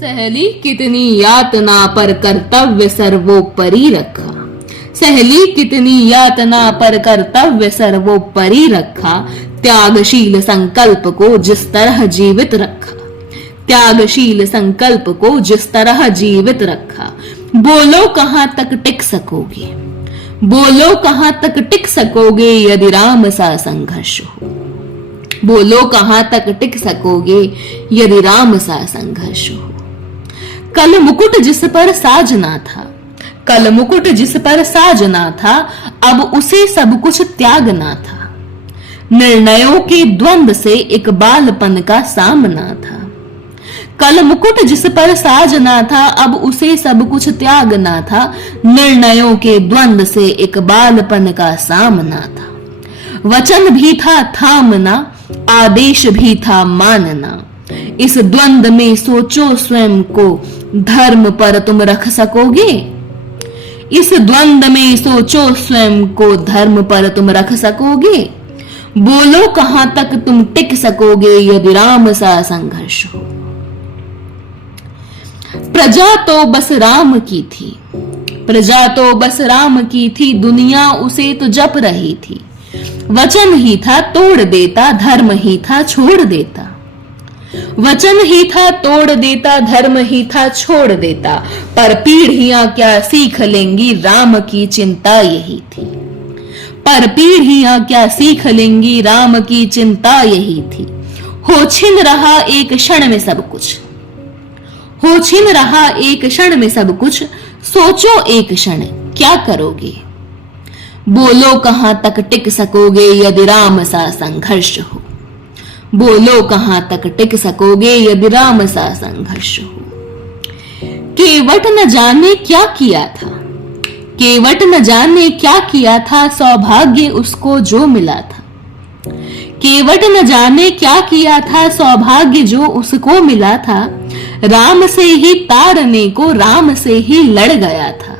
सहली कितनी यातना पर कर्तव्य सर्वोपरि रखा। सहली कितनी यातना पर कर्तव्य सर्वोपरि रखा। त्यागशील संकल्प को जिस तरह जीवित रखा। त्यागशील संकल्प को जिस तरह जीवित रखा। बोलो कहां तक टिक सकोगे। बोलो कहां तक टिक सकोगे यदि राम सा संघर्ष हो। बोलो कहां तक टिक सकोगे यदि राम सा संघर्ष हो। कल मुकुट जिस पर साजना था। कल मुकुट जिस पर साजना था अब उसे सब कुछ त्यागना था। निर्णयों के द्वंद से एक बालपन का सामना था। कल मुकुट जिस पर साजना था अब उसे सब कुछ त्यागना था। निर्णयों के द्वंद से एक बालपन का सामना था। वचन भी था थामना, आदेश भी था मानना। इस द्वंद में सोचो स्वयं को, धर्म पर तुम रख सकोगे। इस द्वंद में सोचो स्वयं को, धर्म पर तुम रख सकोगे। बोलो कहां तक तुम टिक सकोगे यदि राम सा संघर्ष हो। प्रजा तो बस राम की थी। प्रजा तो बस राम की थी, दुनिया उसे तो जप रही थी। वचन ही था तोड़ देता, धर्म ही था छोड़ देता। वचन ही था तोड़ देता, धर्म ही था छोड़ देता। पर पीढ़ियां क्या सीख लेंगी, राम की चिंता यही थी। पर पीढ़ियां क्या सीख लेंगी, राम की चिंता यही थी। हो छिन रहा एक क्षण में सब कुछ। हो छिन रहा एक क्षण में सब कुछ। सोचो एक क्षण क्या करोगे। बोलो कहां तक टिक सकोगे यदि राम सा संघर्ष हो। बोलो कहां तक टिक सकोगे यदि राम सा संघर्ष हो। केवट न जाने क्या किया था। केवट न जाने क्या किया था, सौभाग्य उसको जो मिला था। केवट न जाने क्या किया था, सौभाग्य जो उसको मिला था। राम से ही तारने को, राम से ही लड़ गया था।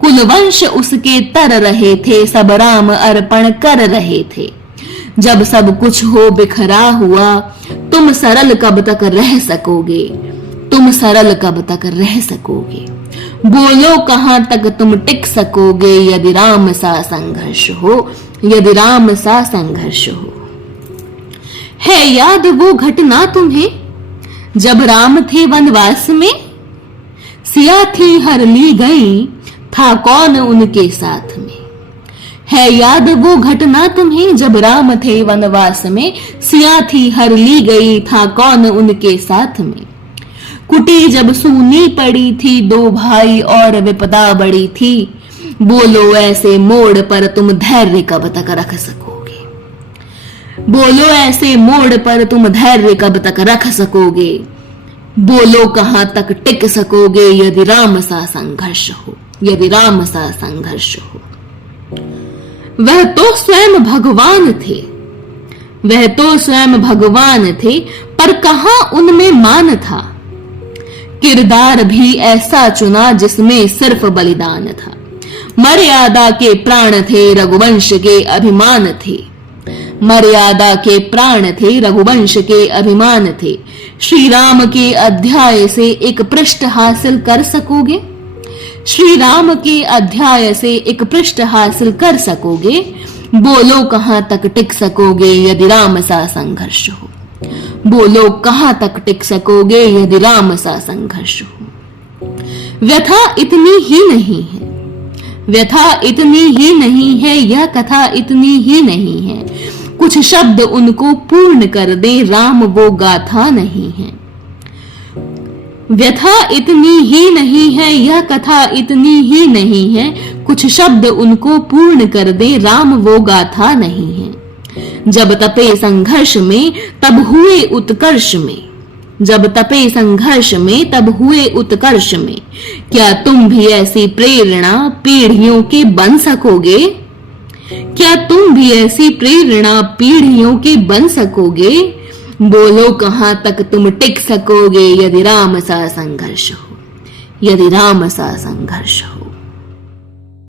कुलवंश उसके तर रहे थे, सब राम अर्पण कर रहे थे। जब सब कुछ हो बिखरा हुआ, तुम सरल कब तक रह सकोगे। तुम सरल कब तक रह सकोगे। बोलो कहां तक तुम टिक सकोगे यदि राम सा संघर्ष हो। यदि राम सा संघर्ष हो। है याद वो घटना तुम्हें जब राम थे वनवास में। सिया थी हर ली गई, था कौन उनके साथ में। है याद वो घटना तुम्हें जब राम थे वनवास में। सिया थी हर ली गई, था कौन उनके साथ में। कुटी जब सूनी पड़ी थी, दो भाई और विपदा बड़ी थी। बोलो ऐसे मोड़ पर तुम धैर्य कब तक रख सकोगे। बोलो ऐसे मोड़ पर तुम धैर्य कब तक रख सकोगे। बोलो कहां तक टिक सकोगे यदि राम सा संघर्ष हो। यदि राम सा संघर्ष हो। वह तो स्वयं भगवान थे। वह तो स्वयं भगवान थे, पर कहां उनमें मान था। किरदार भी ऐसा चुना जिसमें सिर्फ बलिदान था। मर्यादा के प्राण थे, रघुवंश के अभिमान थे। मर्यादा के प्राण थे, रघुवंश के अभिमान थे। श्री राम के अध्याय से एक पृष्ठ हासिल कर सकोगे। श्री राम के अध्याय से एक पृष्ठ हासिल कर सकोगे। बोलो कहां तक टिक सकोगे यदि राम सा संघर्ष हो। बोलो कहां तक टिक सकोगे यदि राम सा संघर्ष हो। व्यथा इतनी ही नहीं है। व्यथा इतनी ही नहीं है, यह कथा इतनी ही नहीं है। कुछ शब्द उनको पूर्ण कर दे, राम वो गाथा नहीं है। व्यथा इतनी ही नहीं है, यह कथा इतनी ही नहीं है। कुछ शब्द उनको पूर्ण कर दे, राम वो गाथा नहीं है। जब तपे संघर्ष में तब हुए उत्कर्ष में। जब तपे संघर्ष में तब हुए उत्कर्ष में। क्या तुम भी ऐसी प्रेरणा पीढ़ियों के बन सकोगे। क्या तुम भी ऐसी प्रेरणा पीढ़ियों के बन सकोगे। बोलो कहां तक तुम टिक सकोगे यदि राम सा संघर्ष हो। यदि राम सा संघर्ष हो।